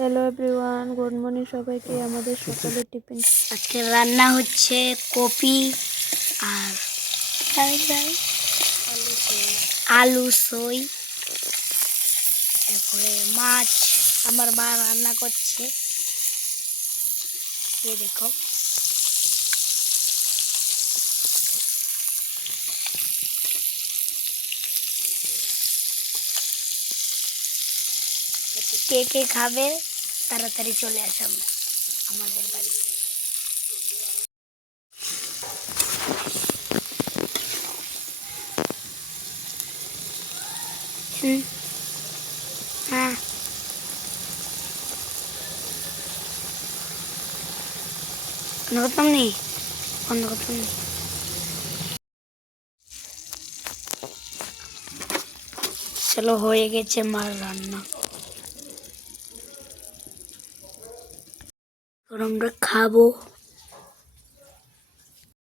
Hello everyone, good morning সবাইকে। আমাদের সকালের টিফিন আজকে রান্না হচ্ছে কপি আর আলু সই, তারপরে মাছ আমার মা রান্না করছে। এই দেখো, কে কে খাবে তাড়াতাড়ি চলে আসো আমাদের বাড়িতে। হ্যাঁ, অন্য কথা নেই, অন্য কথা নেই। চলো, হয়ে গেছে মার রান্না, আমরা খাবো।